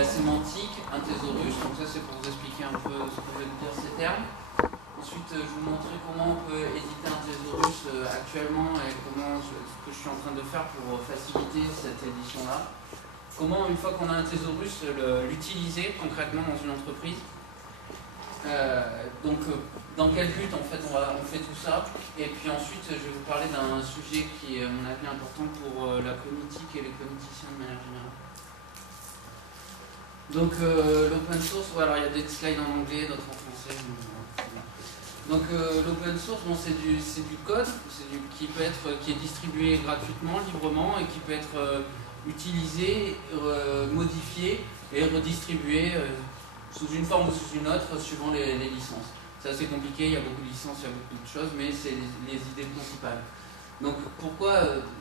la sémantique, un thésaurus, donc ça c'est pour vous expliquer un peu ce que veulent dire ces termes. Ensuite, je vous montrer comment on peut éditer un thésaurus actuellement et comment ce que je suis en train de faire pour faciliter cette édition-là. Comment, une fois qu'on a un thésaurus, l'utiliser concrètement dans une entreprise. Donc, dans quel but en fait on fait tout ça. Et puis ensuite, je vais vous parler d'un sujet qui est, à mon avis, important pour la cognitique et les cogniciciens de manière générale. Donc, l'open source, alors il y a des slides en anglais, d'autres en français. Donc l'open source, bon, c'est du code qui est distribué gratuitement, librement, et qui peut être utilisé, modifié et redistribué sous une forme ou sous une autre suivant les licences. C'est assez compliqué, il y a beaucoup de licences, il y a beaucoup de choses, mais c'est les idées principales. Donc pourquoi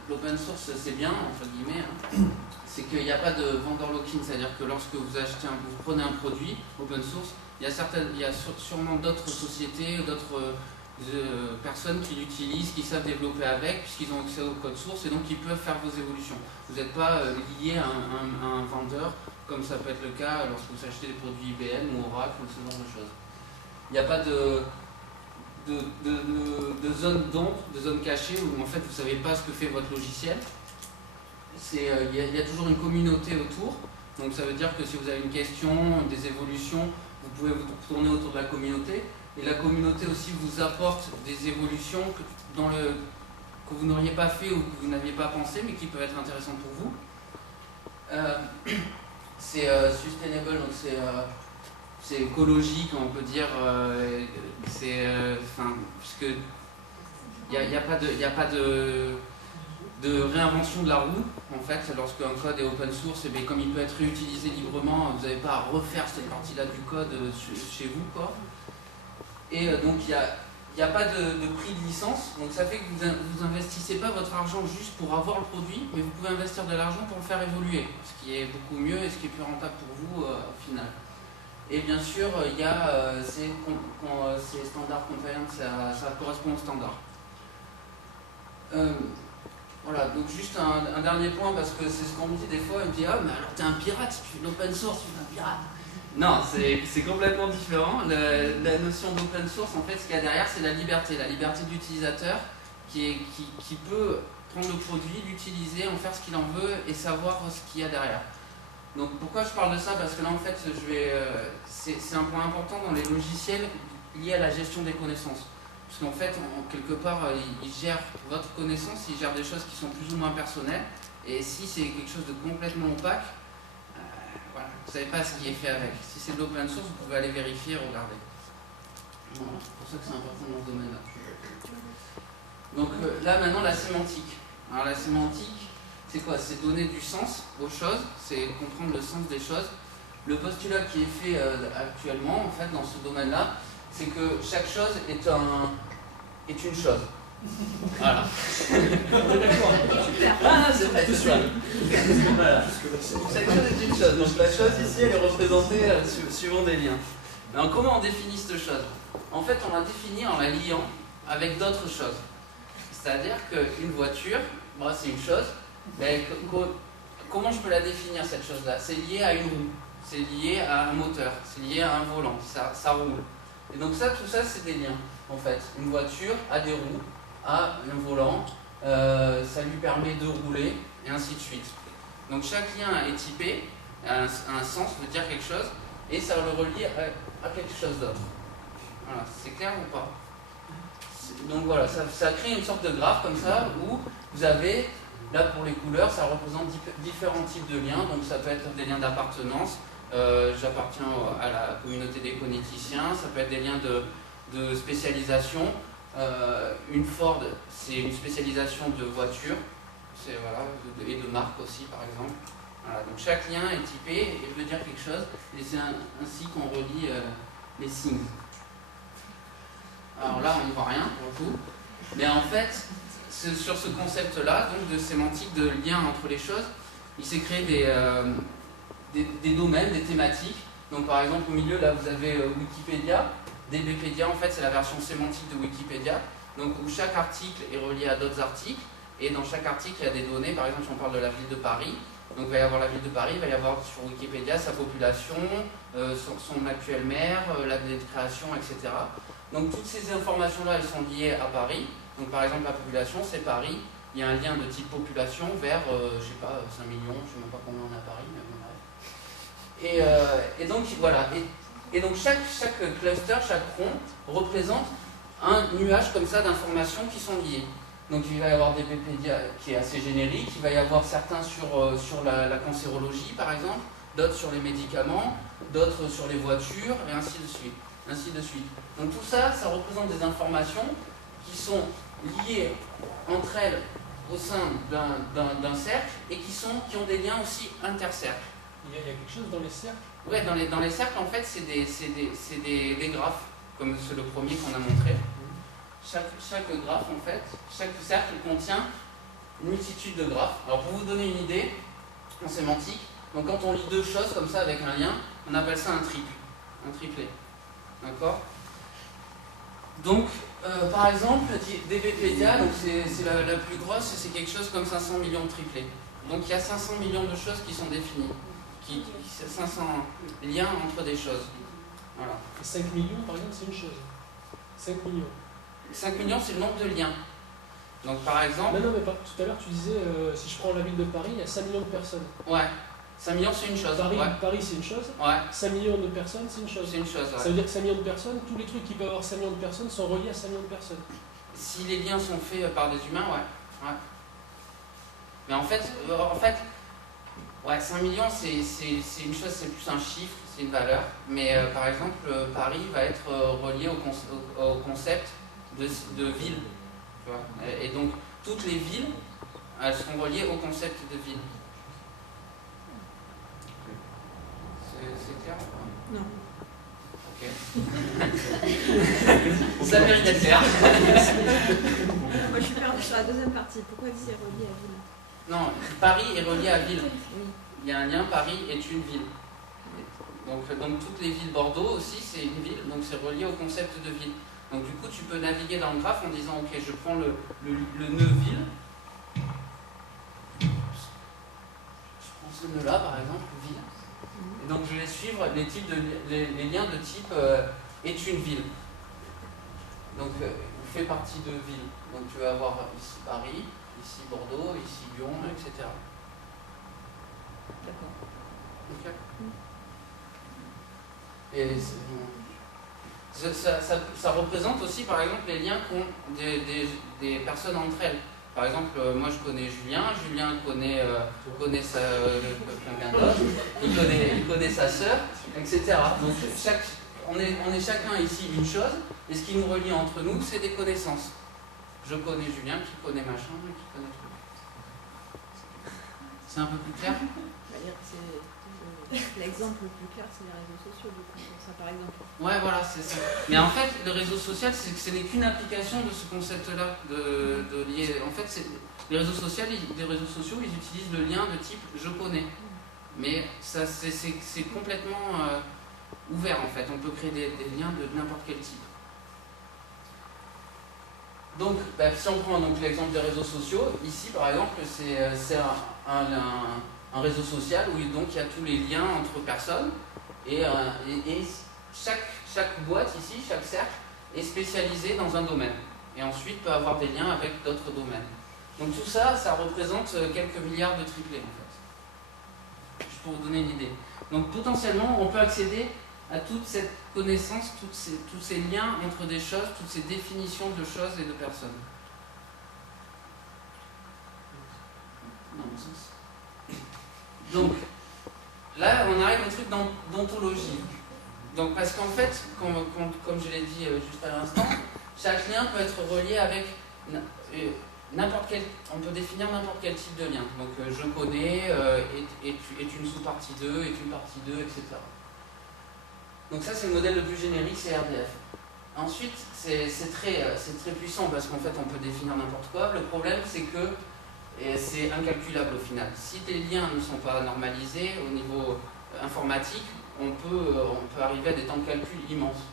l'open source c'est bien, entre guillemets, hein, c'est qu'il n'y a pas de vendor lock-in, c'est-à-dire que lorsque vous prenez un produit open source, il y a sûrement d'autres sociétés, d'autres personnes qui l'utilisent, qui savent développer avec, puisqu'ils ont accès au code source et donc ils peuvent faire vos évolutions. Vous n'êtes pas lié à un vendeur, comme ça peut être le cas lorsque vous achetez des produits IBM ou Oracle ou ce genre de choses. Il n'y a pas de zone d'ombre, de zone cachée où en fait vous ne savez pas ce que fait votre logiciel. Il y a toujours une communauté autour, donc ça veut dire que si vous avez une question, des évolutions, vous pouvez vous tourner autour de la communauté, et la communauté aussi vous apporte des évolutions que vous n'auriez pas fait ou que vous n'aviez pas pensé, mais qui peuvent être intéressantes pour vous. C'est sustainable, donc c'est écologique, on peut dire, puisque il n'y a pas de réinvention de la roue, en fait, lorsque un code est open source, et bien, comme il peut être réutilisé librement, vous n'avez pas à refaire cette partie-là du code chez vous, quoi. Et donc il n'y a pas de prix de licence, donc ça fait que vous investissez pas votre argent juste pour avoir le produit, mais vous pouvez investir de l'argent pour le faire évoluer, ce qui est beaucoup mieux et ce qui est plus rentable pour vous au final. Et bien sûr, il y a ces standards compliant, ça correspond au standard. Voilà, donc juste un dernier point, parce que c'est ce qu'on me dit des fois, on me dit « Ah, mais alors t'es un pirate, si tu fais de l'open source, tu es un pirate !» Non, c'est complètement différent. La notion d'open source, en fait, ce qu'il y a derrière, c'est la liberté de l'utilisateur qui peut prendre le produit, l'utiliser, en faire ce qu'il en veut et savoir ce qu'il y a derrière. Donc pourquoi je parle de ça? Parce que là, en fait, c'est un point important dans les logiciels liés à la gestion des connaissances. Parce qu'en fait, quelque part, ils gèrent votre connaissance, ils gèrent des choses qui sont plus ou moins personnelles. Et si c'est quelque chose de complètement opaque, voilà, vous ne savez pas ce qui est fait avec. Si c'est de l'open source, vous pouvez aller vérifier, regarder. Voilà, c'est pour ça que c'est important dans ce domaine-là. Donc là, maintenant, la sémantique. Alors la sémantique, c'est quoi? C'est donner du sens aux choses, c'est comprendre le sens des choses. Le postulat qui est fait actuellement, en fait, dans ce domaine-là, c'est que chaque chose est une chose. Voilà. Ah, c'est vrai, c'est ça. Voilà. Chaque chose est une chose. Donc la chose ici, elle est représentée suivant des liens. Alors comment on définit cette chose? En fait, on la définit en la liant avec d'autres choses. C'est-à-dire qu'une voiture, bon, c'est une chose, mais comment je peux la définir cette chose-là? C'est lié à une roue, c'est lié à un moteur, c'est lié à un volant, ça roule. Et donc ça, tout ça, c'est des liens, en fait. Une voiture a des roues, a un volant, ça lui permet de rouler, et ainsi de suite. Donc chaque lien est typé, a un sens, veut dire quelque chose, et ça le relie à quelque chose d'autre. Voilà, c'est clair ou pas? Donc voilà, ça crée une sorte de graphe comme ça, où vous avez, là pour les couleurs, ça représente différents types de liens, donc ça peut être des liens d'appartenance. J'appartiens à la communauté des cognéticiens, ça peut être des liens de spécialisation. Une Ford, c'est une spécialisation de voiture, voilà, et de marque aussi par exemple. Voilà, donc chaque lien est typé et veut dire quelque chose, et c'est ainsi qu'on relie les signes. Alors là, on ne voit rien pour le coup, mais en fait, sur ce concept-là, donc de sémantique, de lien entre les choses, il s'est créé des domaines, des thématiques. Donc par exemple au milieu là vous avez Wikipédia, DBpedia en fait c'est la version sémantique de Wikipédia, donc où chaque article est relié à d'autres articles, et dans chaque article il y a des données, par exemple si on parle de la ville de Paris, Donc il va y avoir la ville de Paris, il va y avoir sur Wikipédia sa population, son actuel maire, la date de création, etc. Donc toutes ces informations-là, elles sont liées à Paris. Donc par exemple la population, c'est Paris. Il y a un lien de type population vers, je sais pas, 5 millions, je sais même pas combien on a à Paris, mais bon, bref. Et donc voilà. Et donc chaque cluster, chaque rond représente un nuage comme ça d'informations qui sont liées. Donc il va y avoir des Wikipédia qui est assez générique, il va y avoir certains sur la cancérologie par exemple, d'autres sur les médicaments, d'autres sur les voitures, et ainsi de suite. Ainsi de suite. Donc tout ça, ça représente des informations qui sont liées entre elles au sein d'un cercle et qui ont des liens aussi intercercles. Il y a quelque chose dans les cercles? Ouais, dans les cercles en fait c'est des graphes, comme c'est le premier qu'on a montré. Chaque graphe, en fait, chaque cercle contient une multitude de graphes. Alors pour vous donner une idée, en sémantique, donc quand on lit deux choses comme ça avec un lien, on appelle ça un triplet. D'accord? Donc, par exemple, DBpedia, donc c'est la plus grosse, c'est quelque chose comme 500 millions de triplets. Donc il y a 500 millions de choses qui sont définies, 500 liens entre des choses. Voilà. 5 millions, par exemple, c'est une chose. 5 millions. 5 millions, c'est le nombre de liens. Donc par exemple... Non, mais tout à l'heure, tu disais, si je prends la ville de Paris, il y a 5 millions de personnes. Ouais. 5 millions, c'est une chose. Paris c'est une chose. Ouais. 5 millions de personnes, c'est une chose. C'est une chose, ouais. Ça veut dire que 5 millions de personnes, tous les trucs qui peuvent avoir 5 millions de personnes sont reliés à 5 millions de personnes. Si les liens sont faits par des humains, ouais. Mais en fait, ouais, 5 millions, c'est une chose, c'est plus un chiffre, c'est une valeur. Mais par exemple, Paris va être relié au concept de ville. Tu vois. Et donc, toutes les villes, elles seront reliées au concept de ville. C'est clair? Non. Ok. Ça mérite d'être clair. Moi, je suis perdue sur la deuxième partie. Pourquoi c'est relié à ville? Non, Paris est relié à ville. Oui. Il y a un lien, Paris est une ville. Donc toutes les villes, Bordeaux aussi, c'est une ville, donc c'est relié au concept de ville. Donc du coup, tu peux naviguer dans le graphe en disant, ok, je prends le nœud ville. Je prends ce nœud-là, par exemple, ville. Et donc je vais suivre les liens de type est une ville. Donc fait partie de ville. Donc tu vas avoir ici Paris, ici Bordeaux, ici Lyon, etc. D'accord. Okay. Et ça représente aussi, par exemple, les liens qu'ont des personnes entre elles. Par exemple, moi je connais Julien connaît quelqu'un d'autre, il connaît sa sœur, etc. Donc on est chacun ici une chose, et ce qui nous relie entre nous, c'est des connaissances. Je connais Julien, qui connaît machin, qui connaît tout. C'est un peu plus clair? L'exemple le plus clair, c'est les réseaux sociaux, du coup, ça par exemple. Ouais, voilà, c'est ça. Mais en fait, le réseau social, ce n'est qu'une application de ce concept-là, de lier. En fait, les réseaux sociaux, ils utilisent le lien de type je connais. Mais ça, c'est complètement ouvert, en fait. On peut créer des liens de n'importe quel type. Donc, si on prend l'exemple des réseaux sociaux, ici, par exemple, c'est un réseau social où donc il y a tous les liens entre personnes et chaque boîte ici, chaque cercle est spécialisé dans un domaine et ensuite peut avoir des liens avec d'autres domaines. Donc tout ça, ça représente quelques milliards de triplets en fait. Juste pour vous donner une idée. Donc potentiellement, on peut accéder à toute cette connaissance, tous ces liens entre des choses, toutes ces définitions de choses et de personnes. Dans le sens. Donc, là, on arrive au truc d'ontologie. Donc, parce qu'en fait, comme je l'ai dit juste à l'instant, chaque lien peut être relié avec n'importe quel... On peut définir n'importe quel type de lien. Donc, je connais, est une sous-partie 2, est une partie 2, etc. Donc ça, c'est le modèle le plus générique, c'est RDF. Ensuite, c'est très puissant parce qu'en fait, on peut définir n'importe quoi. Le problème, c'est que c'est incalculable au final. Si tes liens ne sont pas normalisés au niveau informatique, on peut arriver à des temps de calcul immenses.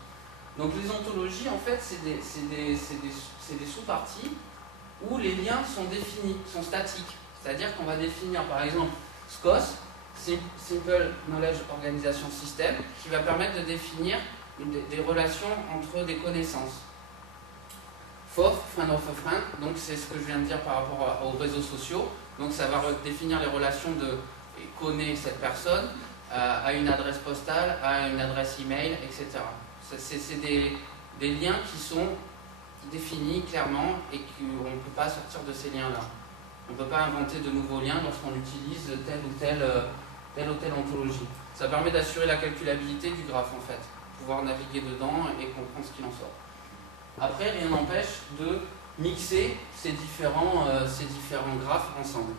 Donc les ontologies, en fait, c'est des sous-parties où les liens sont définis, sont statiques. C'est-à-dire qu'on va définir, par exemple, SKOS, Simple Knowledge Organization System, qui va permettre de définir des relations entre des connaissances. FOF, Friend of a Friend, donc c'est ce que je viens de dire par rapport aux réseaux sociaux. Donc ça va définir les relations de connaît cette personne à une adresse postale, à une adresse email, etc. C'est des liens qui sont définis clairement et qu'on ne peut pas sortir de ces liens-là. On ne peut pas inventer de nouveaux liens lorsqu'on utilise telle ou telle ontologie. Ça permet d'assurer la calculabilité du graphe en fait, pouvoir naviguer dedans et comprendre ce qu'il en sort. Après, rien n'empêche de mixer ces différents graphes ensemble.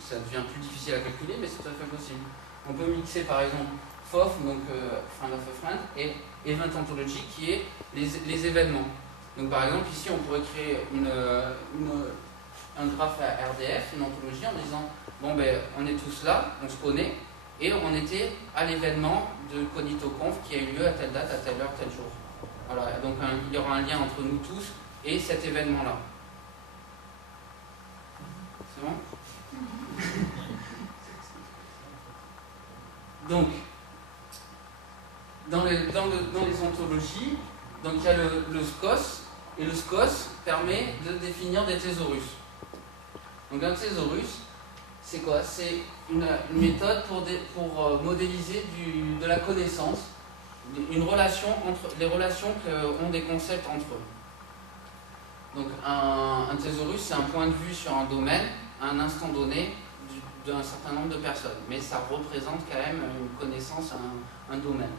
Ça devient plus difficile à calculer, mais c'est tout à fait possible. On peut mixer par exemple FOF, donc Friend of a Friend, et Event Ontology, qui est les événements. Donc par exemple, ici, on pourrait créer un graphe à RDF, une ontologie, en disant bon ben, on est tous là, on se connaît, et on était à l'événement de CognitoConf qui a eu lieu à telle date, à telle heure, tel jour. Voilà, donc il y aura un lien entre nous tous et cet événement-là. C'est bon? Donc, dans les ontologies, donc il y a le SKOS, et le SKOS permet de définir des thésaurus. Donc un thésaurus, c'est quoi? C'est une méthode pour modéliser de la connaissance, une relation entre les relations qu'ont des concepts entre eux. Donc un thésaurus, c'est un point de vue sur un domaine à un instant donné d'un certain nombre de personnes, mais ça représente quand même une connaissance, un domaine.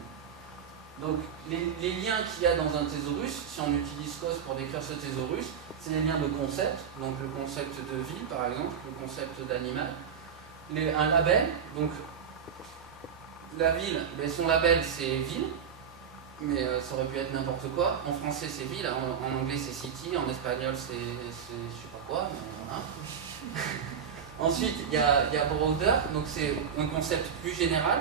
Donc les liens qu'il y a dans un thésaurus, si on utilise SKOS pour décrire ce thésaurus, c'est des liens de concept, donc le concept de ville par exemple, le concept d'animal, un label, donc la ville, son label c'est ville, mais ça aurait pu être n'importe quoi. En français c'est ville, en anglais c'est city, en espagnol c'est je sais pas quoi, mais voilà. Ensuite il y a border, donc c'est un concept plus général.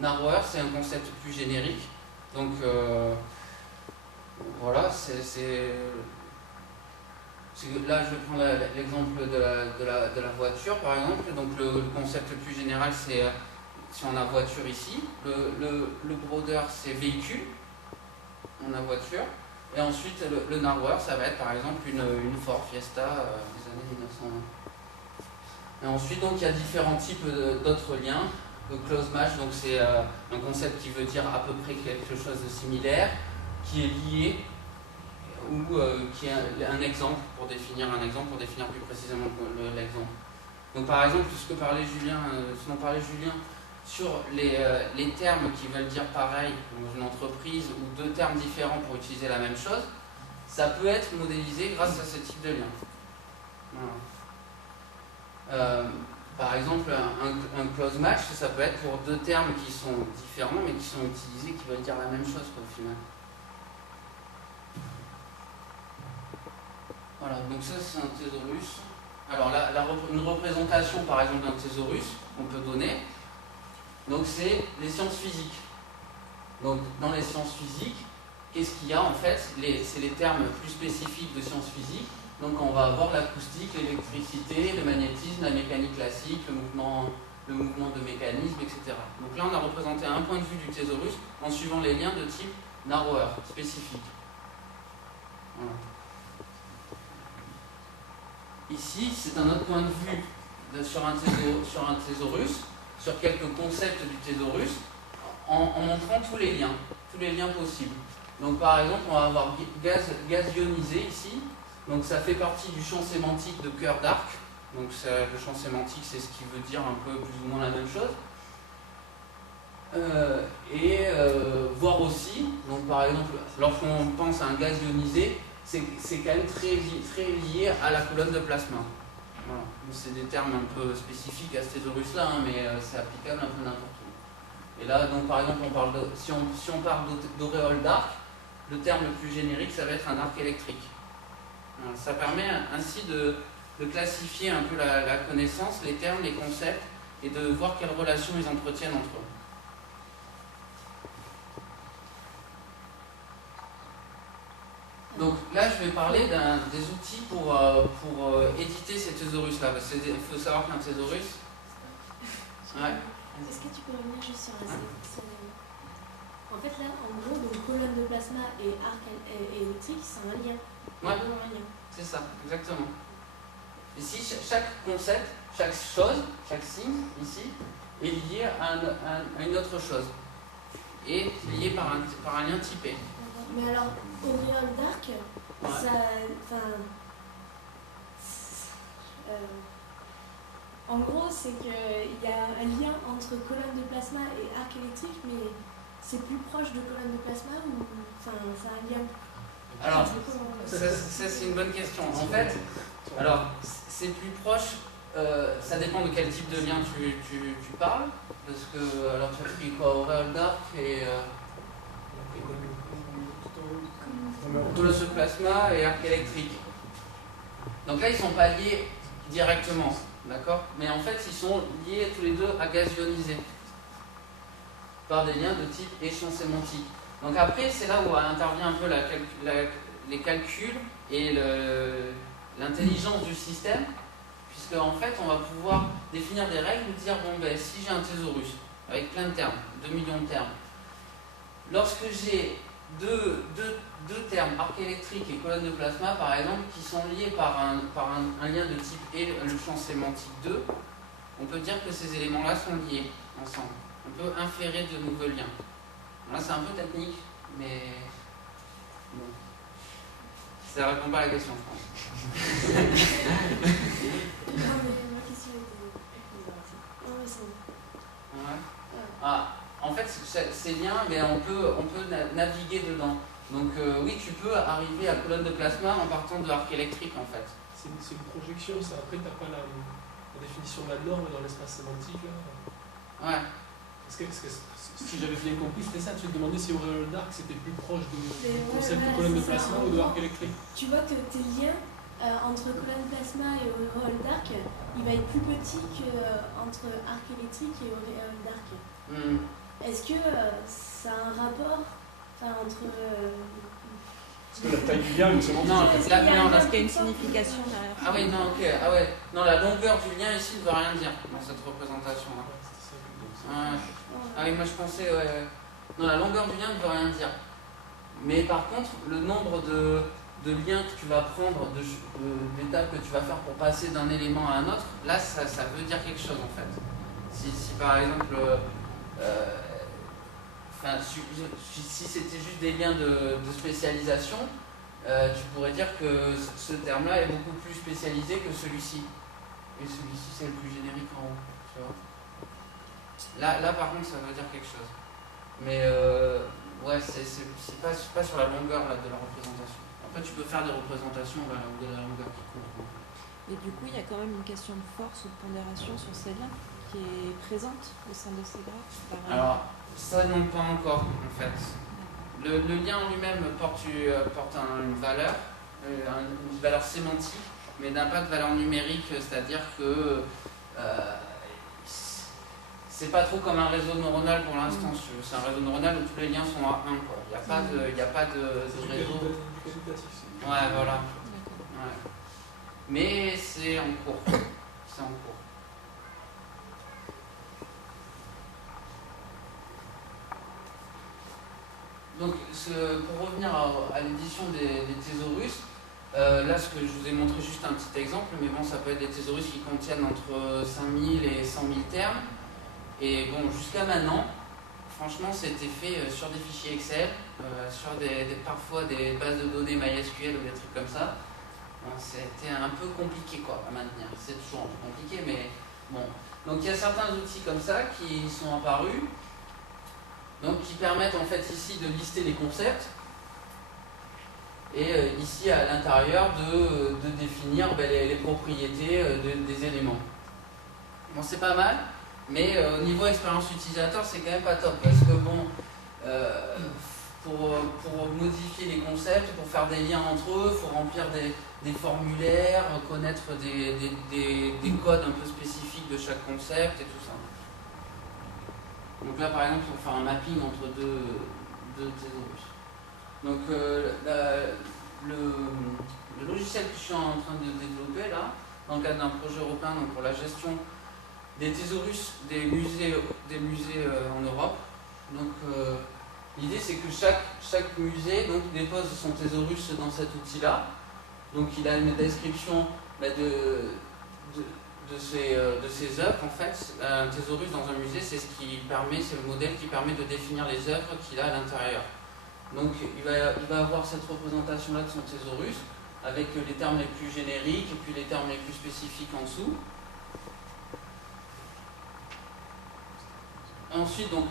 Narrower c'est un concept plus générique. Donc voilà, là je prends l'exemple de la voiture par exemple. Donc le concept le plus général c'est si on a voiture ici, le broader c'est véhicule, on a voiture, et ensuite le narrower ça va être par exemple une Ford Fiesta des années 1920. Et ensuite donc il y a différents types d'autres liens. Le close match, donc c'est un concept qui veut dire à peu près quelque chose de similaire, qui est lié, ou qui est un exemple pour définir plus précisément l'exemple. Donc par exemple, ce dont parlait Julien, sur les termes qui veulent dire pareil dans une entreprise, ou deux termes différents pour utiliser la même chose, ça peut être modélisé grâce à ce type de lien. Voilà. Par exemple, un close match, ça peut être pour deux termes qui sont différents mais qui sont utilisés, qui veulent dire la même chose au final. Voilà, donc ça c'est un thésaurus. Alors une représentation par exemple d'un thésaurus qu'on peut donner, donc c'est les sciences physiques. Donc dans les sciences physiques, qu'est-ce qu'il y a en fait? C'est les termes plus spécifiques de sciences physiques. Donc on va avoir l'acoustique, l'électricité, le magnétisme, la mécanique classique, le mouvement de mécanisme, etc. Donc là on a représenté un point de vue du thésaurus en suivant les liens de type narrower, spécifique. Voilà. Ici c'est un autre point de vue sur un thésaurus, sur quelques concepts du thésaurus, en montrant tous les liens possibles. Donc par exemple on va avoir gaz ionisé ici. Donc ça fait partie du champ sémantique de cœur d'arc. Donc le champ sémantique c'est ce qui veut dire un peu plus ou moins la même chose. Voir aussi, donc par exemple lorsqu'on pense à un gaz ionisé, c'est quand même très lié à la colonne de plasma. Voilà. C'est des termes un peu spécifiques à ce thésaurus là, mais c'est applicable un peu n'importe où. Et là donc par exemple si on parle d'auréole d'arc, le terme le plus générique ça va être un arc électrique. Ça permet ainsi de classifier un peu la connaissance, les termes, les concepts, et de voir quelles relations ils entretiennent entre eux. Donc là, je vais parler des outils pour éditer ces thésaurus-là. Il faut savoir qu'un thésaurus, Ouais. Est-ce que tu peux revenir juste sur la En fait, là, en gros, donc colonne de plasma et arc électrique, c'est un lien. Ouais. Un lien. C'est ça, exactement. Ici, chaque concept, chaque chose, chaque signe, ici, est lié à une autre chose. Et lié par un lien typé. Mais alors, auréole d'arc, Ouais. ça. Enfin. En gros, c'est qu'il y a un lien entre colonne de plasma et arc électrique, mais c'est plus proche de colonne de plasma ou. Enfin, c'est un lien. Alors, ça c'est une bonne question. En fait, alors, c'est plus proche, ça dépend de quel type de lien tu parles, parce que, alors tu as pris quoi, auréole d'arc et colosse de plasma et arc électrique. Donc là, ils ne sont pas liés directement, d'accord? Mais en fait, ils sont liés tous les deux à gaz ionisé, par des liens de type échelon sémantique. Donc après, c'est là où intervient un peu les calculs et l'intelligence du système, puisque en fait, on va pouvoir définir des règles ou dire, bon ben, si j'ai un thésaurus, avec plein de termes, 2 millions de termes, lorsque j'ai deux termes, arc électrique et colonne de plasma par exemple, qui sont liés par un lien de type et le champ sémantique 2, on peut dire que ces éléments-là sont liés ensemble. On peut inférer de nouveaux liens. Là, c'est un peu technique, mais bon. Ça répond pas à la question, je pense. Non, mais ma question était. Non, mais c'est bon. Ouais. Ah, en fait, ces liens, mais on peut naviguer dedans. Donc oui, tu peux arriver à colonne de plasma en partant de l'arc électrique, en fait. C'est une projection, ça. Après, tu n'as pas la définition de la norme dans l'espace sémantique, là. Ouais. Parce que si j'avais bien compris, c'était ça. Tu te demandais si auréole d'arc c'était plus proche du concept de ouais, colonne de c'est ça. plasma ou de arc électrique. Tu vois que tes liens entre colonne plasma et auréole d'arc, il va être plus petit qu'entre arc électrique et auréole d'arc. Est-ce que ça a un rapport entre. Parce que la taille du lien, c'est bon. Non, Est-ce là, qu'il y a non, un là, lien Parce qu'il y a une plus fort signification derrière. ah oui, non, ok, ah ouais. Non, la longueur du lien ici ne veut rien dire dans cette représentation-là. Ouais. Ah oui, moi je pensais, ouais. Non, la longueur du lien ne veut rien dire. Mais par contre, le nombre de liens que tu vas prendre, d'étapes que tu vas faire pour passer d'un élément à un autre, là, ça veut dire quelque chose en fait. Si par exemple, si c'était juste des liens de spécialisation, tu pourrais dire que ce terme-là est beaucoup plus spécialisé que celui-ci. Et celui-ci, c'est le plus générique en haut. Tu vois. Là, par contre, ça veut dire quelque chose. Mais ouais, c'est pas sur la longueur là, de la représentation. Après, tu peux faire des représentations de la longueur qui compte. Et du coup, il y a quand même une question de force ou de pondération sur ces liens qui est présente au sein de ces graphes. Alors, ça non, pas encore en fait. Le lien en lui-même porte une valeur sémantique, mais n'a pas de valeur numérique, c'est-à-dire que c'est pas trop comme un réseau neuronal pour l'instant. C'est un réseau neuronal où tous les liens sont à 1. Il n'y a pas de réseau. Ouais, voilà. Ouais. Mais c'est en cours. C'est en cours. Donc, pour revenir à l'édition des thésaurus, là, ce que je vous ai montré juste un petit exemple, mais bon, ça peut être des thésaurus qui contiennent entre 5000 et 100 000 termes. Et bon, jusqu'à maintenant, franchement, c'était fait sur des fichiers Excel, sur parfois des bases de données MySQL ou des trucs comme ça. Bon, c'était un peu compliqué quoi, à maintenir. C'est toujours un peu compliqué, mais bon. Donc il y a certains outils comme ça qui sont apparus, donc qui permettent en fait ici de lister les concepts, et ici à l'intérieur de définir les propriétés des éléments. Bon, c'est pas mal. Mais au niveau expérience utilisateur, c'est quand même pas top parce que bon, pour modifier les concepts, pour faire des liens entre eux, il faut remplir des formulaires, connaître des codes un peu spécifiques de chaque concept et tout ça. Donc là, par exemple, il faut faire un mapping entre deux thésaurus. Donc le logiciel que je suis en train de développer là, dans le cadre d'un projet européen donc pour la gestion des thésaurus des musées en Europe. Donc l'idée c'est que chaque musée donc, dépose son thésaurus dans cet outil-là. Donc il a une description de ses œuvres. En fait, un thésaurus dans un musée, c'est le modèle qui permet de définir les œuvres qu'il a à l'intérieur. Donc il va avoir cette représentation-là de son thésaurus, avec les termes les plus génériques et puis les termes les plus spécifiques en dessous. Ensuite, donc,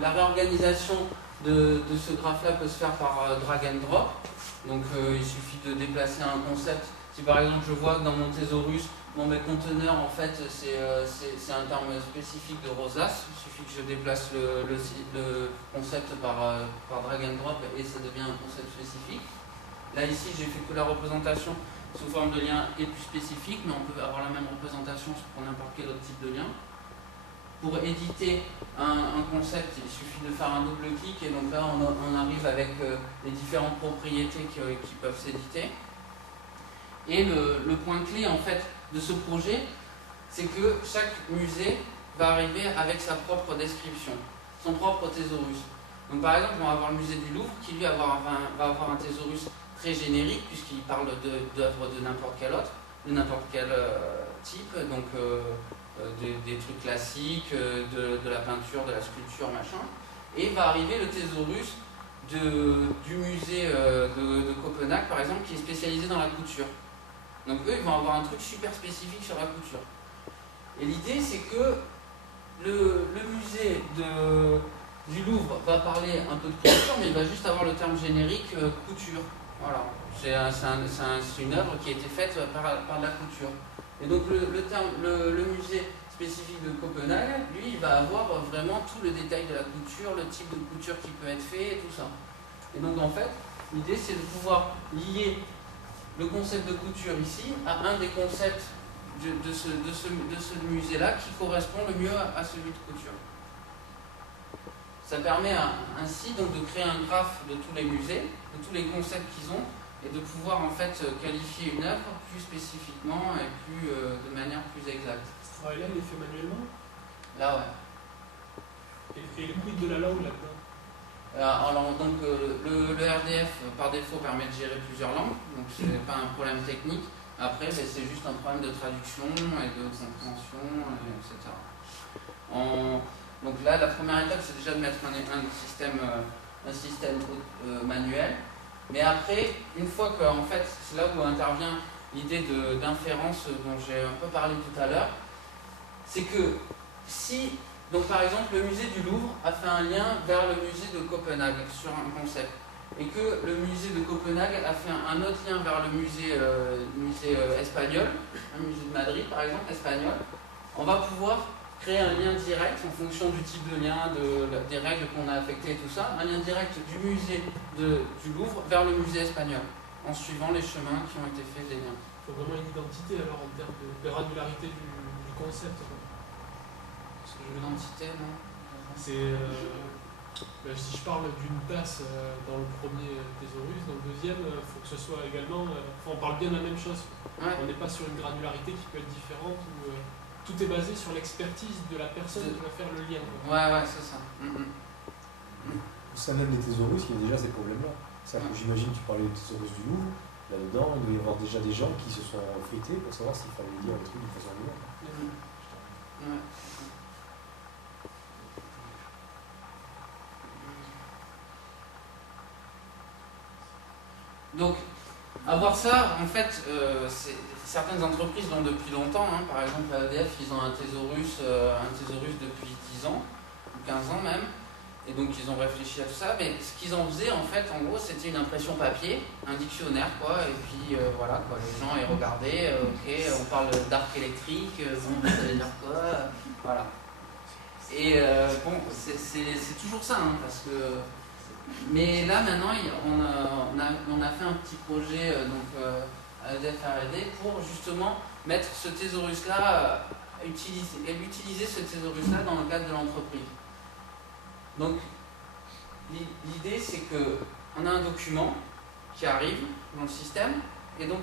la réorganisation de ce graphe-là peut se faire par drag and drop. Donc il suffit de déplacer un concept. Si par exemple je vois que dans mon thésaurus, mes conteneurs, en fait, c'est un terme spécifique de Rosas. Il suffit que je déplace le concept par drag and drop et ça devient un concept spécifique. Là, ici, j'ai fait que la représentation sous forme de lien et plus spécifique, mais on peut avoir la même représentation pour n'importe quel autre type de lien. Pour éditer un concept, il suffit de faire un double clic et donc là, on arrive avec les différentes propriétés qui peuvent s'éditer. Et le point clé, en fait, de ce projet, c'est que chaque musée va arriver avec sa propre description, son propre thésaurus. Donc par exemple, on va avoir le musée du Louvre qui lui va avoir un thésaurus très générique puisqu'il parle d'œuvres de n'importe quel type, donc des trucs classiques, de la peinture, de la sculpture, machin. Et va arriver le thésaurus du musée de Copenhague, par exemple, qui est spécialisé dans la couture. Donc eux, ils vont avoir un truc super spécifique sur la couture. Et l'idée, c'est que le musée du Louvre va parler un peu de couture, mais il va juste avoir le terme générique couture. Voilà. C'est une œuvre qui a été faite par de la couture. Et donc le musée spécifique de Copenhague, lui, il va avoir vraiment tout le détail de la couture, le type de couture qui peut être fait et tout ça. Et donc en fait, l'idée, c'est de pouvoir lier le concept de couture ici à un des concepts de ce musée-là qui correspond le mieux à celui de couture. Ça permet ainsi donc de créer un graphe de tous les musées, de tous les concepts qu'ils ont, et de pouvoir en fait qualifier une œuvre plus spécifiquement et de manière plus exacte. Ce travail-là, il est fait manuellement? Là, ouais. Et le quid de la langue là-dedans? Alors, donc, le RDF, par défaut, permet de gérer plusieurs langues, donc ce n'est pas un problème technique. Après, c'est juste un problème de traduction et de compréhension, etc. Donc là, la première étape, c'est déjà de mettre un système manuel. Mais après, une fois que, en fait, c'est là où intervient l'idée d'inférence dont j'ai un peu parlé tout à l'heure, c'est que si... Donc par exemple, le musée du Louvre a fait un lien vers le musée de Copenhague sur un concept. Et que le musée de Copenhague a fait un autre lien vers le musée espagnol, un musée de Madrid par exemple, espagnol. On va pouvoir créer un lien direct en fonction du type de lien, des règles qu'on a affectées et tout ça, un lien direct du musée du Louvre vers le musée espagnol, en suivant les chemins qui ont été faits des liens. Il faut vraiment une identité alors en termes de granularité du concept. L'identité, non? C'est si je parle d'une place dans le premier thésaurus, dans le deuxième, il faut que ce soit également... on parle bien de la même chose. Ouais. On n'est pas sur une granularité qui peut être différente où tout est basé sur l'expertise de la personne qui va faire le lien. Ouais, c'est ça. Ça même des thésaurus, il y a déjà ces problèmes-là. J'imagine que tu parlais du thésaurus du Louvre. Là-dedans, il doit y avoir déjà des gens qui se sont frités pour savoir s'il fallait lire le truc de façon linéaire. Ouais. Donc, avoir ça, en fait, certaines entreprises l'ont depuis longtemps. Hein. Par exemple, la EDF, ils ont un thésaurus depuis 10 ans, ou 15 ans même. Et donc, ils ont réfléchi à tout ça. Mais ce qu'ils en faisaient, en fait, en gros, c'était une impression papier, un dictionnaire, quoi. Et puis, voilà, quoi. Les gens, ils regardaient, ok, on parle d'arc électrique, bon, ça veut dire quoi? Voilà. Et bon, c'est toujours ça, hein, parce que... Mais là, maintenant, on a fait un petit projet à EDF R&D pour justement mettre ce thésaurus-là, utiliser ce thésaurus-là dans le cadre de l'entreprise. Donc, l'idée, c'est qu'on a un document qui arrive dans le système, et donc,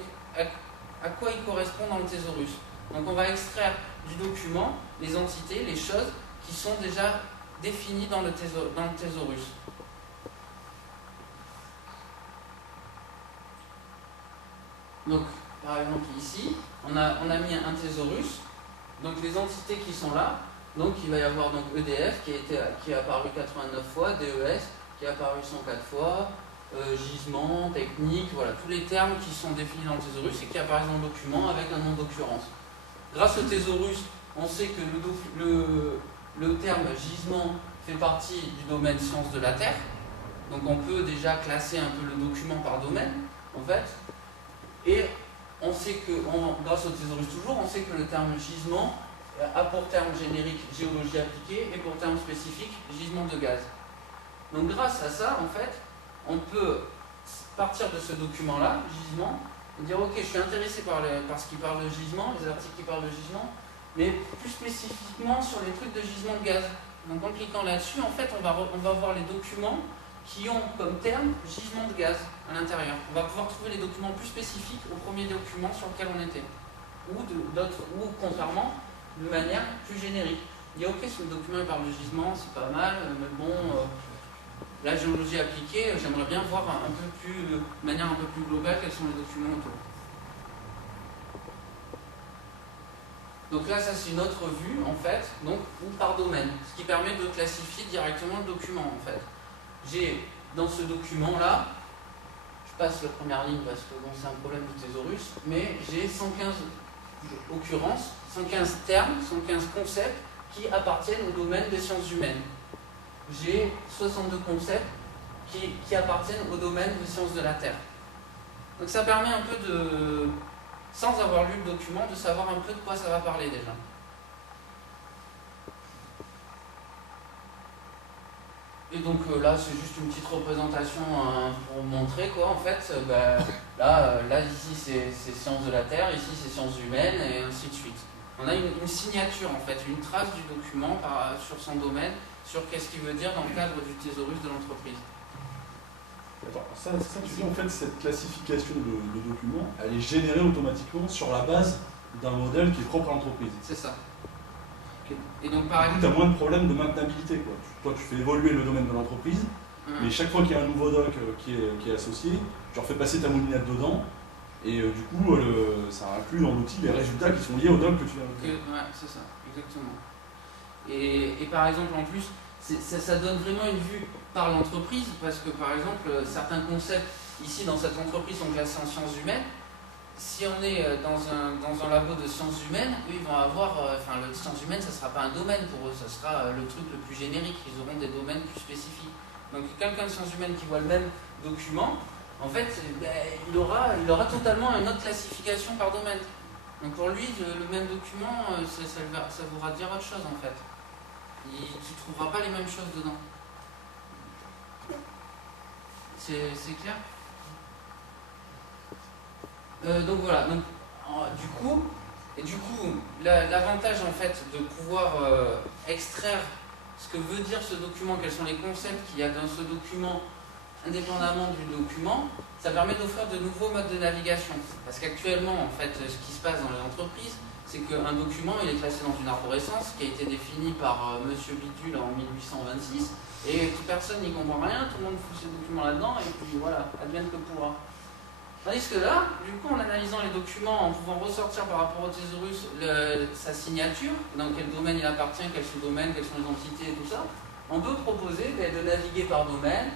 à quoi il correspond dans le thésaurus? Donc on va extraire du document les entités, les choses qui sont déjà définies dans le thésaurus. Donc, par exemple ici, on a mis un thésaurus, donc les entités qui sont là, donc il va y avoir donc EDF qui est apparu 89 fois, DES qui est apparu 104 fois, gisement, technique, voilà, tous les termes qui sont définis dans le thésaurus et qui apparaissent dans le document avec un nom d'occurrence. Grâce au thésaurus, on sait que le terme gisement fait partie du domaine sciences de la Terre, donc on peut déjà classer un peu le document par domaine, en fait, et on sait que, grâce au thésaurus toujours, on sait que le terme gisement a pour terme générique géologie appliquée et pour terme spécifique gisement de gaz. Donc grâce à ça, en fait, on peut partir de ce document-là, gisement, et dire ok, je suis intéressé par ce qui parle de gisement, les articles qui parlent de gisement, mais plus spécifiquement sur les trucs de gisement de gaz. Donc en cliquant là-dessus, en fait, on va voir les documents qui ont comme terme gisement de gaz à l'intérieur. On va pouvoir trouver les documents plus spécifiques au premier document sur lequel on était. Ou contrairement, de manière plus générique. Il dit ok, si le document il parle de gisement, c'est pas mal, mais bon, la géologie appliquée, j'aimerais bien voir de manière un peu plus globale quels sont les documents autour. Donc là, ça c'est une autre vue en fait, donc ou par domaine, ce qui permet de classifier directement le document en fait. J'ai dans ce document là, je passe la première ligne parce que bon, c'est un problème du thésaurus, mais j'ai 115 occurrences, 115 termes, 115 concepts qui appartiennent au domaine des sciences humaines. J'ai 62 concepts qui appartiennent au domaine des sciences de la Terre. Donc ça permet un peu de, sans avoir lu le document, de savoir un peu de quoi ça va parler déjà. Et donc là, c'est juste une petite représentation pour montrer quoi. En fait, là ici c'est sciences de la Terre, ici c'est sciences humaines et ainsi de suite. On a une signature en fait, une trace du document sur son domaine, sur qu'est-ce qu'il veut dire dans le cadre du thésaurus de l'entreprise. Attends, ça tu dis en fait cette classification de documents, elle est générée automatiquement sur la base d'un modèle qui est propre à l'entreprise. C'est ça. Et donc par exemple, tu as moins de problèmes de maintenabilité quoi. Toi tu fais évoluer le domaine de l'entreprise, mais chaque fois qu'il y a un nouveau doc qui est associé, tu refais passer ta moulinette dedans, et du coup ça inclut dans l'outil les résultats qui sont liés au doc que tu as. Ouais, c'est ça, exactement. Et par exemple en plus, ça donne vraiment une vue par l'entreprise, parce que par exemple certains concepts ici dans cette entreprise sont classés en sciences humaines. Si on est dans un labo de sciences humaines, eux ils vont avoir, le sciences humaines ça sera pas un domaine pour eux, ça sera le truc le plus générique, ils auront des domaines plus spécifiques. Donc quelqu'un de sciences humaines qui voit le même document, en fait il aura totalement une autre classification par domaine. Donc pour lui le même document ça voudra dire autre chose en fait. Tu ne trouveras pas les mêmes choses dedans. C'est clair ? Donc voilà, donc, du coup, l'avantage en fait de pouvoir extraire ce que veut dire ce document, quels sont les concepts qu'il y a dans ce document, indépendamment du document, ça permet d'offrir de nouveaux modes de navigation. Parce qu'actuellement, en fait, ce qui se passe dans les entreprises, c'est qu'un document il est classé dans une arborescence qui a été définie par Monsieur Bidule en 1826, et toute personne n'y comprend rien, tout le monde fout ses documents là-dedans, et puis voilà, advienne que pourra. Tandis que là, du coup, en analysant les documents, en pouvant ressortir par rapport au thésaurus sa signature, dans quel domaine il appartient, quels sont les domaines, quelles sont les entités et tout ça, on peut proposer de naviguer par domaine,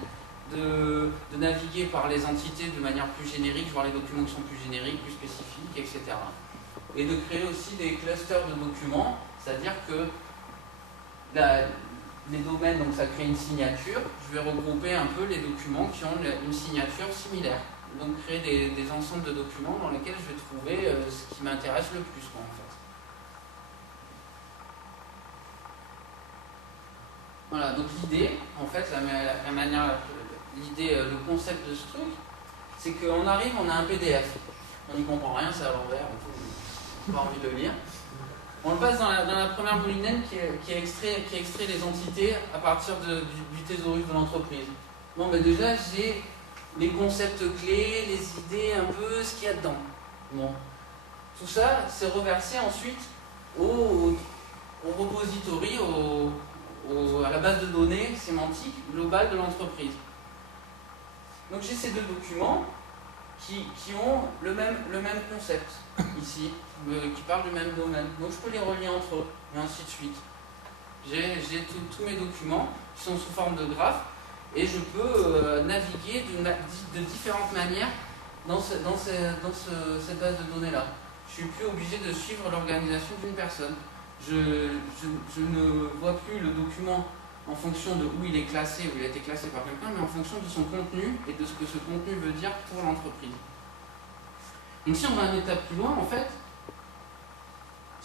de naviguer par les entités de manière plus générique, voir les documents qui sont plus génériques, plus spécifiques, etc. Et de créer aussi des clusters de documents, c'est-à-dire que les domaines, donc ça crée une signature, je vais regrouper un peu les documents qui ont une signature similaire. Donc créer des ensembles de documents dans lesquels je vais trouver ce qui m'intéresse le plus quoi, en fait. Voilà, donc l'idée, en fait, le concept de ce truc, c'est qu'on arrive, on a un PDF, on n'y comprend rien, c'est à l'envers, on n'a pas envie de le lire. On le passe dans la première moulinette qui extrait les entités à partir du thésaurus de l'entreprise. Bon, ben déjà, j'ai les concepts clés, les idées, un peu ce qu'il y a dedans. Bon. tout ça, c'est reversé ensuite au repository, à la base de données sémantique globale de l'entreprise. Donc j'ai ces deux documents qui ont le même concept ici, qui parlent du même domaine. Donc je peux les relier entre eux, et ainsi de suite. J'ai tous mes documents qui sont sous forme de graphes, et je peux naviguer de différentes manières dans cette base de données-là. Je ne suis plus obligé de suivre l'organisation d'une personne. Je ne vois plus le document en fonction de où il est classé, où il a été classé par quelqu'un, mais en fonction de son contenu et de ce que ce contenu veut dire pour l'entreprise. Donc si on va une étape plus loin, en fait,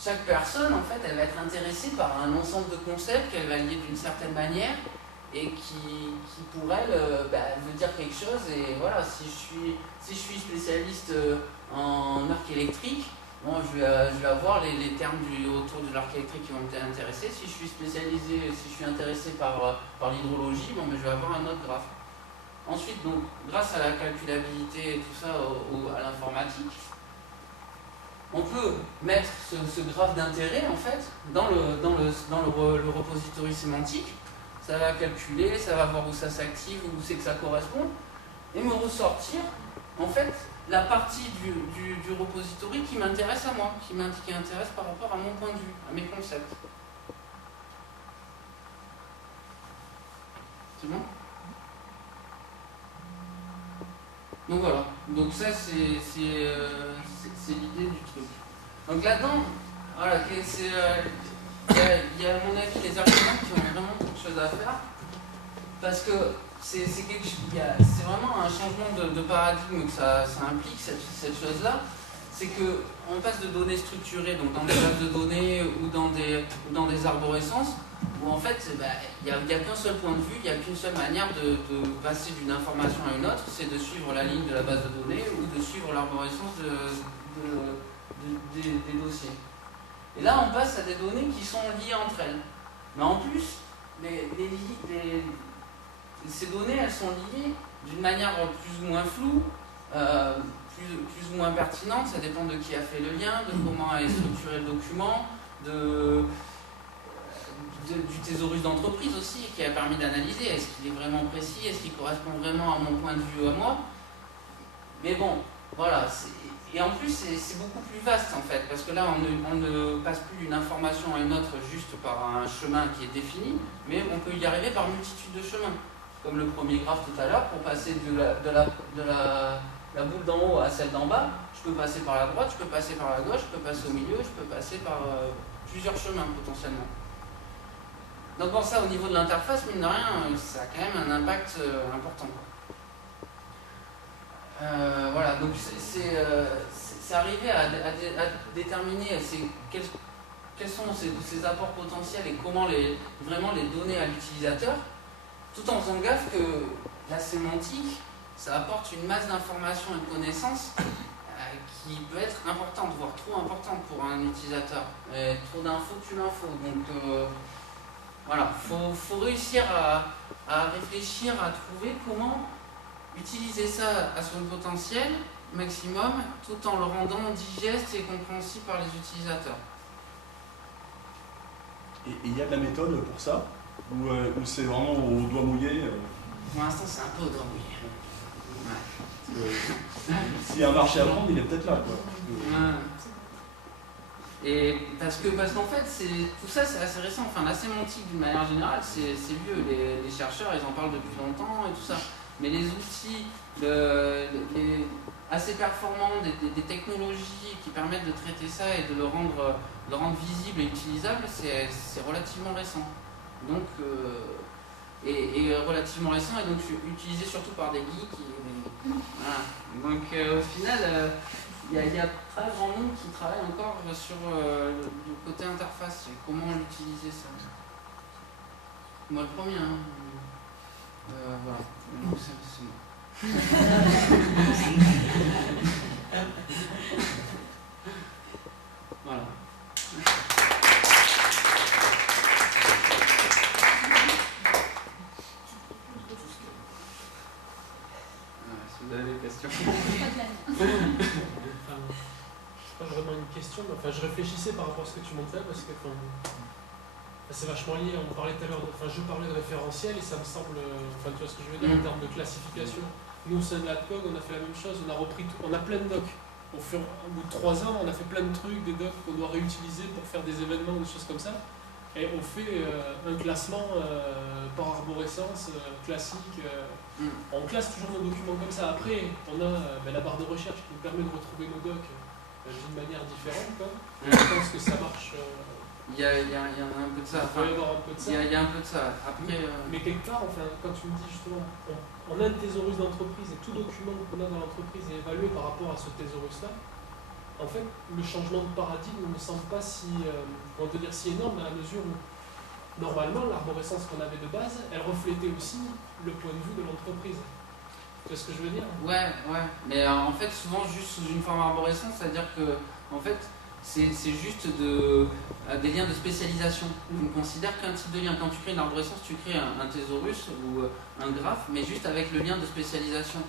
chaque personne, en fait, elle va être intéressée par un ensemble de concepts qu'elle va lier d'une certaine manière et qui pour elle veut dire quelque chose. Et voilà, si je suis spécialiste en arc électrique, bon, je vais avoir les termes autour de l'arc électrique qui vont m'intéresser. Si je suis spécialisé, si je suis intéressé par l'hydrologie, bon, mais je vais avoir un autre graphe. Ensuite, donc, grâce à la calculabilité et tout ça, à l'informatique, on peut mettre ce graphe d'intérêt en fait dans le repository sémantique. Ça va calculer, ça va voir où ça s'active, où c'est que ça correspond, et me ressortir en fait la partie du repository qui m'intéresse à moi, qui m'intéresse par rapport à mon point de vue, à mes concepts. C'est bon? Donc voilà, donc ça c'est l'idée du truc. Donc là-dedans, voilà, il y a à mon avis des architectes qui ont vraiment quelque chose à faire, parce que c'est vraiment un changement de paradigme que ça implique, cette chose-là. C'est qu'on passe de données structurées, donc dans des bases de données ou dans des arborescences, où en fait il n'y a qu'un seul point de vue, il n'y a qu'une seule manière de passer d'une information à une autre, c'est de suivre la ligne de la base de données ou de suivre l'arborescence des dossiers. Et là on passe à des données qui sont liées entre elles. Mais en plus, ces données elles sont liées d'une manière plus ou moins floue, plus ou moins pertinente, ça dépend de qui a fait le lien, de comment est structuré le document, du thésaurus d'entreprise aussi, qui a permis d'analyser, est-ce qu'il est vraiment précis, est-ce qu'il correspond vraiment à mon point de vue à moi. Mais bon, voilà, et en plus c'est beaucoup plus vaste en fait, parce que là on ne passe plus d'une information à une autre juste par un chemin qui est défini, mais on peut y arriver par multitude de chemins. Comme le premier graphe tout à l'heure, pour passer de la boule d'en haut à celle d'en bas, je peux passer par la droite, je peux passer par la gauche, je peux passer au milieu, je peux passer par plusieurs chemins potentiellement. Donc bon, ça au niveau de l'interface, mine de rien, ça a quand même un impact important. Voilà, donc c'est arriver à déterminer quels sont ces apports potentiels et comment vraiment les donner à l'utilisateur, tout en faisant gaffe que la sémantique, ça apporte une masse d'informations et de connaissances qui peut être importante, voire trop importante pour un utilisateur. Trop d'infos tue l'info. Donc voilà, faut réussir à réfléchir, à trouver comment utiliser ça à son potentiel maximum, tout en le rendant digeste et compréhensible par les utilisateurs. Et il y a de la méthode pour ça, ou c'est vraiment au doigt mouillé Pour l'instant, c'est un peu au doigt mouillé. Ouais. S'il y a un marché à prendre, il est peut-être là, quoi. Ouais. Et parce qu'en fait, tout ça c'est assez récent. Enfin, la sémantique d'une manière générale, c'est vieux. Les chercheurs, ils en parlent depuis longtemps et tout ça. Mais les outils assez performants, des technologies qui permettent de traiter ça et de le rendre visible et utilisable, c'est relativement récent. Donc, et relativement récent et donc utilisé surtout par des geeks. Voilà. Donc au final, il y a pas grand monde qui travaille encore sur le côté interface, comment l'utiliser ça. Moi le premier, hein. Voilà. Donc, c'est moi. Voilà. Si vous avez des questions. Enfin, c'est pas vraiment une enfin je réfléchissais par rapport à ce que tu montrais, parce que c'est vachement lié, on parlait tout à l'heure, je parlais de référentiel et ça me semble, tu vois ce que je veux dire en termes de classification. Nous au sein de l'ADCOG, on a fait la même chose, on a repris tout, on a plein de docs. Au bout de 3 ans, on a fait plein de trucs, des docs qu'on doit réutiliser pour faire des événements, des choses comme ça. Et on fait un classement par arborescence classique. On classe toujours nos documents comme ça. Après, on a la barre de recherche qui nous permet de retrouver nos docs d'une manière différente. Je pense que ça marche. Il y a un peu de ça. Il y a un peu de ça. Il y a un peu de ça. Après, mais quelque part, quand tu me dis justement, on a une thésaurus d'entreprise et tout document qu'on a dans l'entreprise est évalué par rapport à ce thésaurus-là. En fait, le changement de paradigme ne me semble pas si énorme dans la mesure où, normalement, l'arborescence qu'on avait de base, elle reflétait aussi le point de vue de l'entreprise. Tu vois ce que je veux dire? Ouais. Mais en fait, souvent, juste sous une forme arborescence, c'est-à-dire que, en fait, c'est juste des liens de spécialisation. On considère qu'un type de lien. Quand tu crées une arborescence, tu crées un thésaurus ou un graphe, mais juste avec le lien de spécialisation.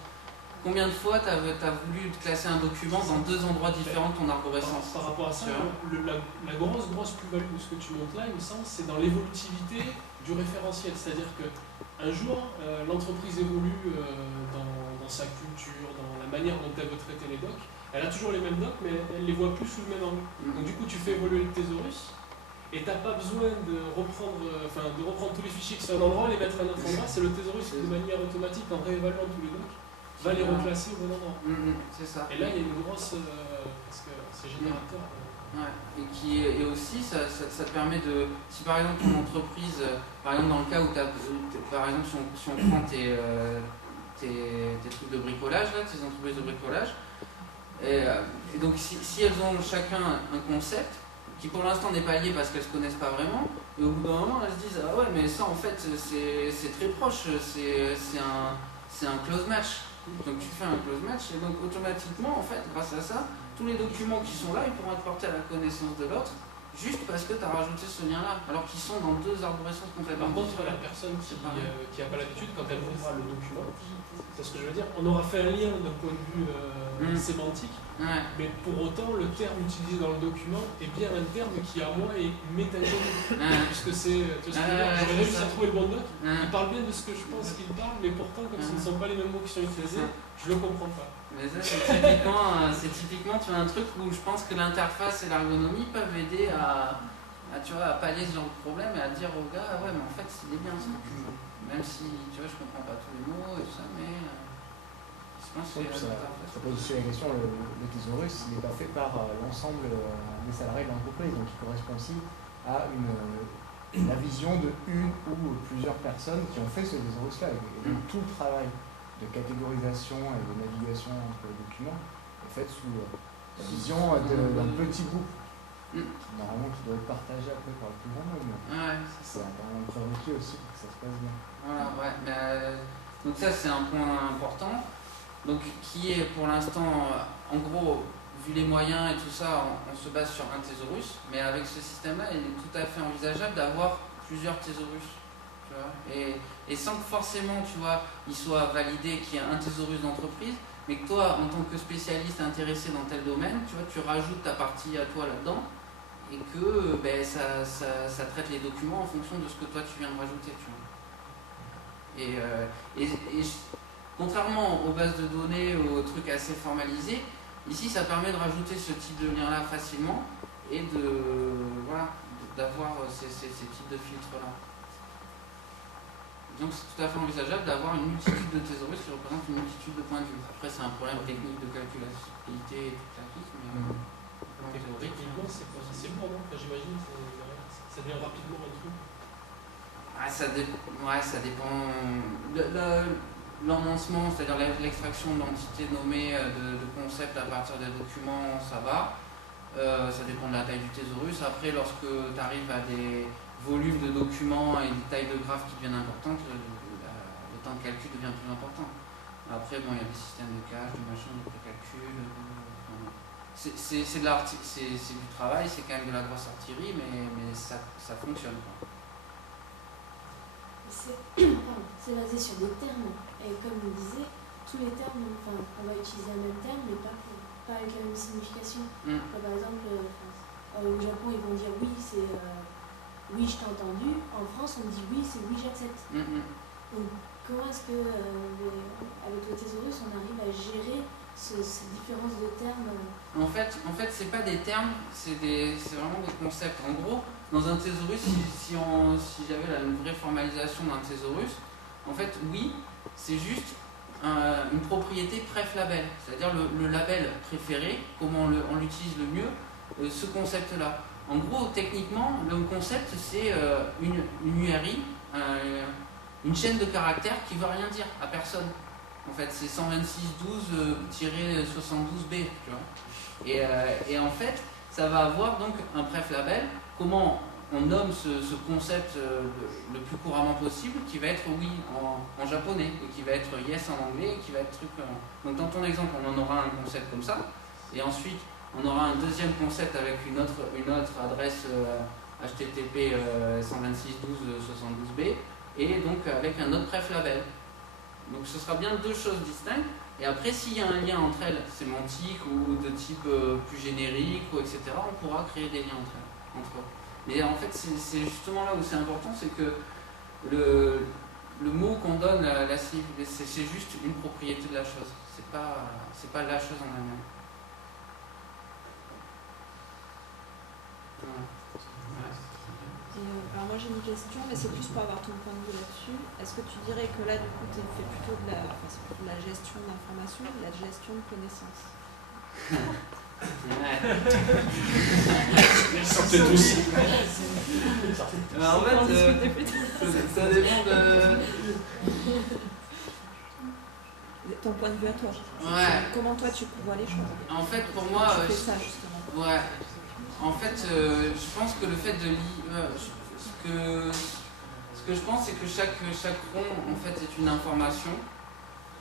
Combien de fois tu as voulu classer un document dans 2 endroits différents de ton arborescence? Par rapport à ça, la grosse plus-value de ce que tu montres là, il me semble, c'est dans l'évolutivité du référentiel. C'est-à-dire qu'un jour, l'entreprise évolue dans sa culture, dans la manière dont elle veut traiter les docs. Elle a toujours les mêmes docs, mais elle les voit plus sous le même angle. Donc du coup, tu fais évoluer le thésaurus, et tu n'as pas besoin de reprendre tous les fichiers qui sont à un endroit et les mettre à un autre endroit. C'est le thésaurus qui, de manière automatique, en réévaluant tous les docs, va les reclasser au bon endroit. C'est ça. Et là, il y a une grosse... parce que c'est générateur. Et aussi, ça te permet de... Si par exemple ton entreprise, par exemple dans le cas où par exemple si on prend tes trucs de bricolage, là, tes entreprises de bricolage, et donc si elles ont chacun un concept, qui pour l'instant n'est pas lié parce qu'elles ne se connaissent pas vraiment, et au bout d'un moment elles se disent ah ouais mais ça en fait c'est très proche, c'est un close match. Donc tu fais un close match et donc automatiquement en fait grâce à ça tous les documents qui sont là ils pourront être portés à la connaissance de l'autre juste parce que tu as rajouté ce lien là alors qu'ils sont dans 2 arborescences complètement différentes. Par contre la personne qui n'a pas l'habitude quand elle ouvrira le document, c'est ce que je veux dire, on aura fait un lien d'un point de vue sémantique, mais pour autant le terme utilisé dans le document est bien un terme qui à moi est métagénique, puisque c'est, tu vois ce que je veux dire, j'aurais réussi à trouver le bon doc, il parle bien de ce que je pense qu'il parle, mais pourtant comme ce ne sont pas les mêmes mots qui sont utilisés, je le comprends pas. Mais ça c'est typiquement tu vois un truc où je pense que l'interface et l'ergonomie peuvent aider à pallier ce genre de problème et à dire aux gars ouais mais en fait c'est bien ce document, même si tu vois je comprends pas tous les mots et tout ça, mais je pense que ça pose aussi la question, le thésaurus il n'est pas fait par l'ensemble des salariés de l'entreprise, donc il correspond aussi à la vision de une ou plusieurs personnes qui ont fait ce thésaurus là, et donc tout le travail de catégorisation et de navigation entre les documents est fait sous la vision d'un petit groupe normalement qui doit être partagé après par le plus grand nombre. C'est un prérequis aussi pour que ça se passe bien. Voilà, donc ça c'est un point important, donc qui est pour l'instant en gros vu les moyens et tout ça on se base sur un thésaurus, mais avec ce système là il est tout à fait envisageable d'avoir plusieurs thésaurus. Et sans que forcément tu vois, il soit validé qu'il y a un thésaurus d'entreprise, mais que toi, en tant que spécialiste intéressé dans tel domaine, tu vois, tu rajoutes ta partie à toi là-dedans, et que ça traite les documents en fonction de ce que toi tu viens de rajouter. Tu vois. Et contrairement aux bases de données, aux trucs assez formalisés, ici ça permet de rajouter ce type de lien-là facilement, et d'avoir ces types de filtres-là. Donc c'est tout à fait envisageable d'avoir une multitude de thésaurus qui représentent une multitude de points de vue. Après c'est un problème technique de calculabilité et tout ça, mais techniquement c'est bon, non? J'imagine ça devient rapidement un truc. Ça dépend. L'enhancement, c'est-à-dire l'extraction d'entités nommées de concepts à partir des documents, ça va. Ça dépend de la taille du thésaurus. Après, lorsque tu arrives à des volumes de documents et des tailles de graphes qui deviennent importantes, le temps de calcul devient plus important. Après, il y a des systèmes de cache, de machin, de précalcul. C'est du travail, c'est quand même de la grosse artillerie, mais ça fonctionne. C'est basé sur des termes. Et comme on disait, tous les termes, on va utiliser un même terme, mais pas avec la même signification. Par exemple, Au Japon, ils vont dire oui, c'est oui, je t'ai entendu. En France, on dit oui, c'est oui, j'accepte. Donc, comment est-ce que, avec le thésaurus, on arrive à gérer ces différences de termes? En fait c'est pas des termes, c'est vraiment des concepts. En gros, dans un thésaurus, si j'avais une vraie formalisation d'un thésaurus, en fait, oui, c'est juste une propriété préf-label, c'est-à-dire le label préféré, comment on l'utilise le mieux, ce concept-là. En gros, techniquement, le concept, c'est une URI, une chaîne de caractères qui ne veut rien dire à personne. En fait, c'est 126.12-72B, tu vois. Et en fait, ça va avoir donc un préf-label. Comment on nomme ce concept le plus couramment possible, qui va être oui en japonais, et qui va être yes en anglais, et qui va être truc. Donc dans ton exemple, on en aura un concept comme ça, et ensuite on aura un deuxième concept avec une autre adresse HTTP 126.12.72B, et donc avec un autre préf-label. Donc ce sera bien deux choses distinctes. Et après, s'il y a un lien entre elles, sémantique ou de type plus générique, ou etc., on pourra créer des liens entre eux. Mais en fait, c'est justement là où c'est important, c'est que le mot qu'on donne à la cible, c'est juste une propriété de la chose. C'est pas la chose en elle-même. Alors moi j'ai une question, mais c'est plus pour avoir ton point de vue là-dessus. Est-ce que tu dirais que là, du coup, tu fais plutôt de la gestion d'information ou de la gestion de connaissances? Ouais. Sortez tous. Alors, en fait, ça dépend de... Ton point de vue à toi. Ouais. Comment toi tu vois les choses? En fait, pour moi... Tu fais ça, justement. Ouais. En fait, je pense que le fait de lire... Ce que je pense, c'est que chaque rond, en fait, est une information.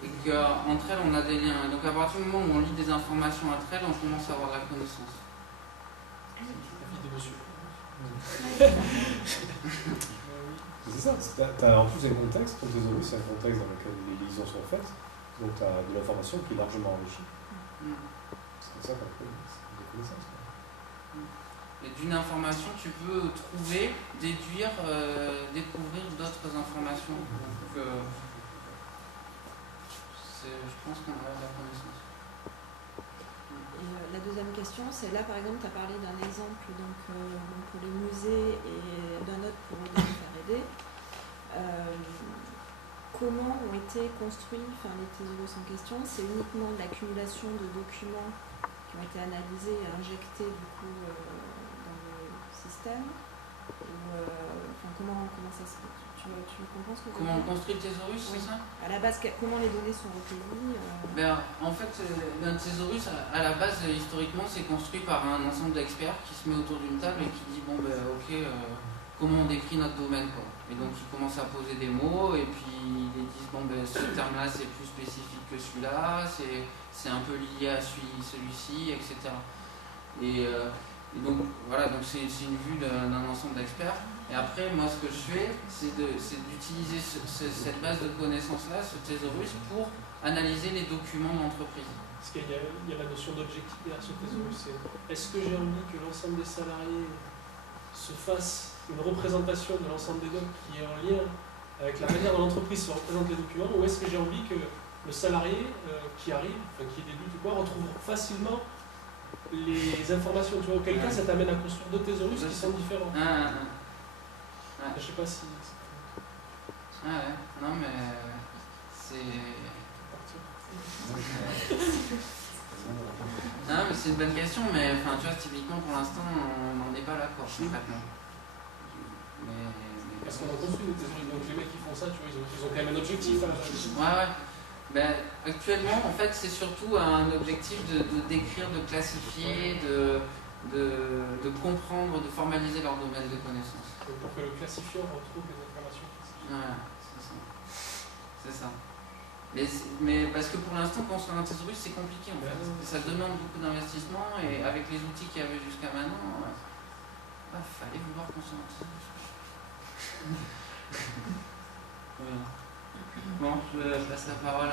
Et qu'entre elles, on a des liens. Donc à partir du moment où on lit des informations entre elles, on commence à avoir de la connaissance. C'est ça, en plus un contexte, ton thésaurus, c'est un contexte dans lequel les liaisons sont faites, donc tu as de l'information qui est largement enrichie. C'est comme ça qu'on fait des connaissances. Et d'une information, tu peux trouver, déduire, découvrir d'autres informations. Donc, je pense qu'on a de la connaissance. Et la deuxième question, c'est là par exemple, tu as parlé d'un exemple donc, pour les musées et d'un autre pour les R&D. Comment ont été construits les thésaurus en question? C'est uniquement de l'accumulation de documents qui ont été analysés et injectés du coup dans le système comment ça se fait? Tu comprends ce que Comment on construit le thésaurus, oui. C'est ça? À la base, comment les données sont recueillies En fait, un thésaurus, à la base, historiquement, c'est construit par un ensemble d'experts qui se met autour d'une table et qui dit ok, comment on décrit notre domaine, quoi. Et donc ils commencent à poser des mots et puis ils disent ce terme-là c'est plus spécifique que celui-là, c'est un peu lié à celui-ci, etc. Et donc voilà, donc c'est une vue d'un ensemble d'experts. Et après, moi, ce que je fais, c'est d'utiliser cette base de connaissances-là, ce thésaurus, pour analyser les documents de l'entreprise. Parce qu'il y a la notion d'objectif derrière ce thésaurus. Est-ce que j'ai envie que l'ensemble des salariés se fasse une représentation de l'ensemble des docs qui est en lien avec la manière dont l'entreprise se représente les documents, ou est-ce que j'ai envie que le salarié qui arrive, qui débute ou quoi, retrouve facilement les informations? Tu vois, auquel cas ça t'amène à construire deux thésaurus qui sont différents. Je sais pas si... Non mais c'est... Non mais c'est une bonne question, mais tu vois, typiquement pour l'instant on n'en est pas là quoi, concrètement. Parce qu'on en construit des thésaurus, donc les mecs qui font ça, tu vois, ils ont quand même un objectif. Ouais. Actuellement en fait c'est surtout un objectif de décrire, de classifier, de comprendre, de formaliser leur domaine de connaissances. Donc pour que le classifiant retrouve les informations. Ouais, c'est ça. Mais parce que pour l'instant, construire un thésaurus, c'est compliqué en fait. Ça demande beaucoup d'investissement et avec les outils qu'il y avait jusqu'à maintenant, fallait vouloir construire un thésaurus. Bon, je passe la parole à...